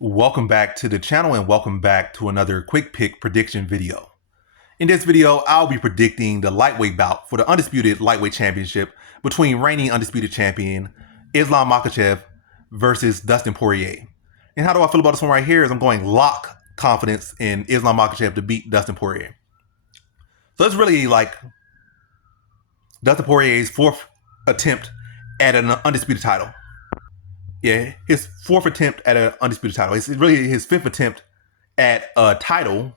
Welcome back to the channel and welcome back to another quick pick prediction video. In this video, I'll be predicting the lightweight bout for the undisputed lightweight championship between reigning undisputed champion Islam Makhachev versus Dustin Poirier. And how do I feel about this one right here is I'm going lock confidence in Islam Makhachev to beat Dustin Poirier. So it's really like Dustin Poirier's fourth attempt at an undisputed title. Yeah, his fourth attempt at an undisputed title. It's really his fifth attempt at a title,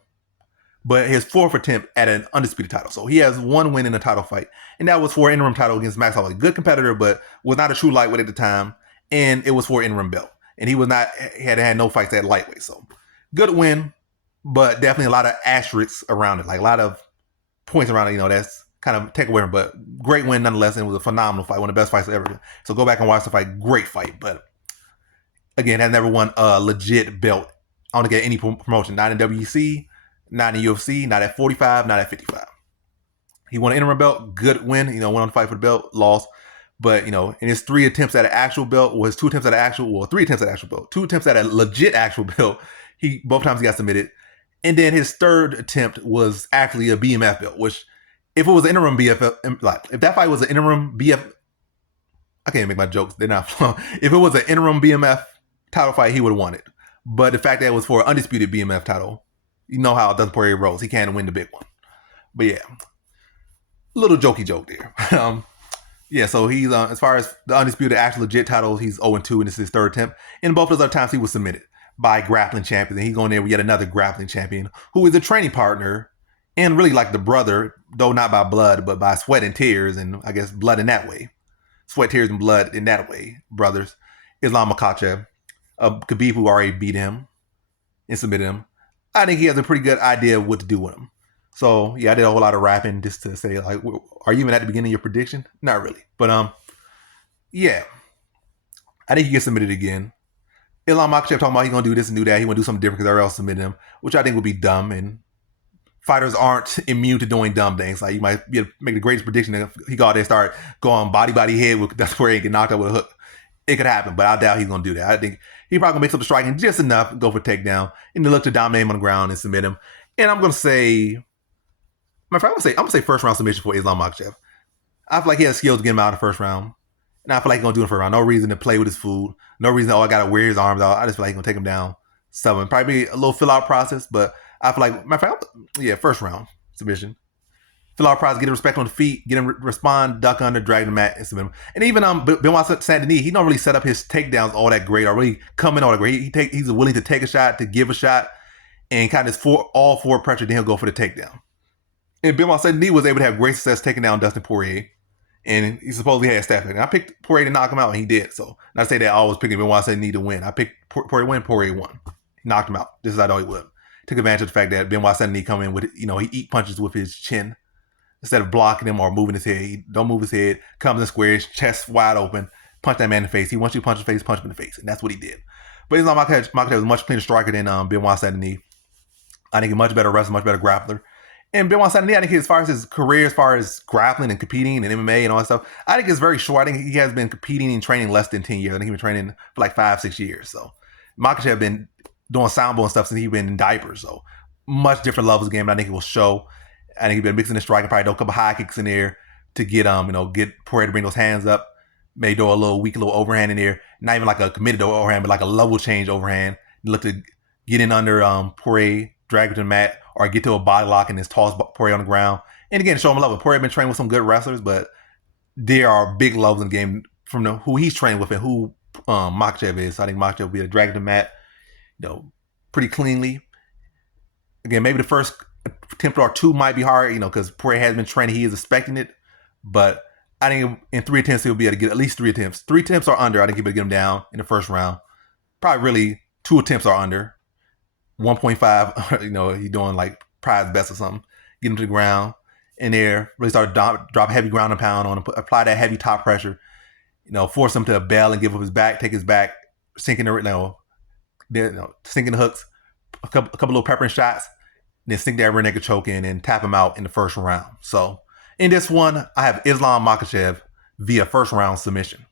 but his fourth attempt at an undisputed title. So he has one win in a title fight, and that was for an interim title against Max Holloway. Good competitor, but was not a true lightweight at the time, and it was for an interim belt. And he was not had no fights at lightweight. So good win, but definitely a lot of asterisks around it, like a lot of points around it. That's kind of take away from, but great win nonetheless. And it was a phenomenal fight, one of the best fights ever. So go back and watch the fight. Great fight, but again, has never won a legit belt. I don't get any promotion. Not in WEC, not in UFC, not at 45, not at 55. He won an interim belt, good win. Went on to fight for the belt, lost. But, in his 3 attempts at an actual belt, or his 2 attempts at an actual, or 3 attempts at an actual belt, 2 attempts at a legit actual belt, both times he got submitted. And then his 3rd attempt was actually a BMF belt, which if it was an interim BFF, like if that fight was an interim BF, I can't make my jokes. They're not flowing. If it was an interim BMF title fight, he would have won it. But the fact that it was for an undisputed BMF title, you know how Dustin Poirier rolls. He can't win the big one. But yeah, little jokey joke there. Yeah, so he's as far as the undisputed actual legit titles, he's 0-2, and this is his 3rd attempt. And both those other times he was submitted by grappling champions, and he's going there with yet another grappling champion who is a training partner and really like the brother, though not by blood, but by sweat and tears, and I guess blood in that way. Sweat, tears, and blood in that way, brothers. Islam Makhachev. Khabib, who already beat him and submitted him. I think he has a pretty good idea of what to do with him. So yeah, I did a whole lot of rapping just to say, like, are you even at the beginning of your prediction? Not really. But yeah. I think he gets submitted again. Islam Makhachev talking about he's gonna do this and do that. He wanna do something different because everyone else submitted him, which I think would be dumb. And fighters aren't immune to doing dumb things. Like you might be able to make the greatest prediction if he go out there and start going body head with that's where he get knocked out with a hook. It could happen, but I doubt he's going to do that. I think he probably going to mix up the striking just enough, go for a takedown, and then look to dominate him on the ground and submit him. And I'm going to say, I'm going to say first round submission for Islam Makhachev. I feel like he has skills to get him out in the first round. And I feel like he's going to do it in the first round. No reason to play with his food. No reason, I got to wear his arms out. I just feel like he's going to take him down. Probably a little fill out process, but I feel like, first round submission. Fill out process, get him respect on the feet, get him respond, duck under, drag the mat, and submit him. And even Benoit Saint-Denis, he don't really set up his takedowns all that great or really come in all that great. He's willing to take a shot, to give a shot, and kind of all forward pressure, then he'll go for the takedown. And Benoit Saint-Denis was able to have great success taking down Dustin Poirier, and he supposedly had staff. And I picked Poirier to knock him out, and he did. So not to say that I was picking Benoit Saint-Denis to win. I picked Poirier to win, Poirier won. He knocked him out, just as I thought he would. Took advantage of the fact that Benoit Saint-Denis come in with, he eat punches with his chin. Instead of blocking him or moving his head, he don't move his head, comes in squares, chest wide open, punch that man in the face. He wants you to punch his face, punch him in the face. And that's what he did. But Islam Makhachev was a much cleaner striker than Benoit Saint-Denis. I think he's a much better wrestler, much better grappler. And Benoit Saint-Denis, I think as far as his career, as far as grappling and competing and MMA and all that stuff, I think it's very short. I think he has been competing and training less than 10 years. I think he's been training for like 5-6 years. So Makhachev been doing sambo and stuff since he's been in diapers. So much different levels of game. I think it will show. I think he's been mixing the strike and probably throw a couple high kicks in there to get get Poirier to bring those hands up. Maybe throw a little weak little overhand in there. Not even like a committed overhand, but like a level change overhand. Look to get in under Poirier, drag him to the mat, or get to a body lock and just toss Poirier on the ground. And again, show him love. Poirier been training with some good wrestlers, but there are big levels in the game from who he's trained with and who Makhachev is. So I think Makhachev will be able to drag him to the mat, pretty cleanly. Again, maybe the first attempt or 2 might be hard, because Poirier has been training. He is expecting it. But I think in 3 attempts, he'll be able to get at least 3 attempts. 3 attempts or under, I think he'll be able to get him down in the first round. Probably really 2 attempts or under. 1.5, he's doing like prize best or something. Get him to the ground in there. Really start drop heavy ground and pound on him. Apply that heavy top pressure. Force him to bail and give up his back, take his back, sinking sinking the hooks. A couple little peppering shots. Then sink that rear naked choke in and tap him out in the first round. So in this one, I have Islam Makhachev via first round submission.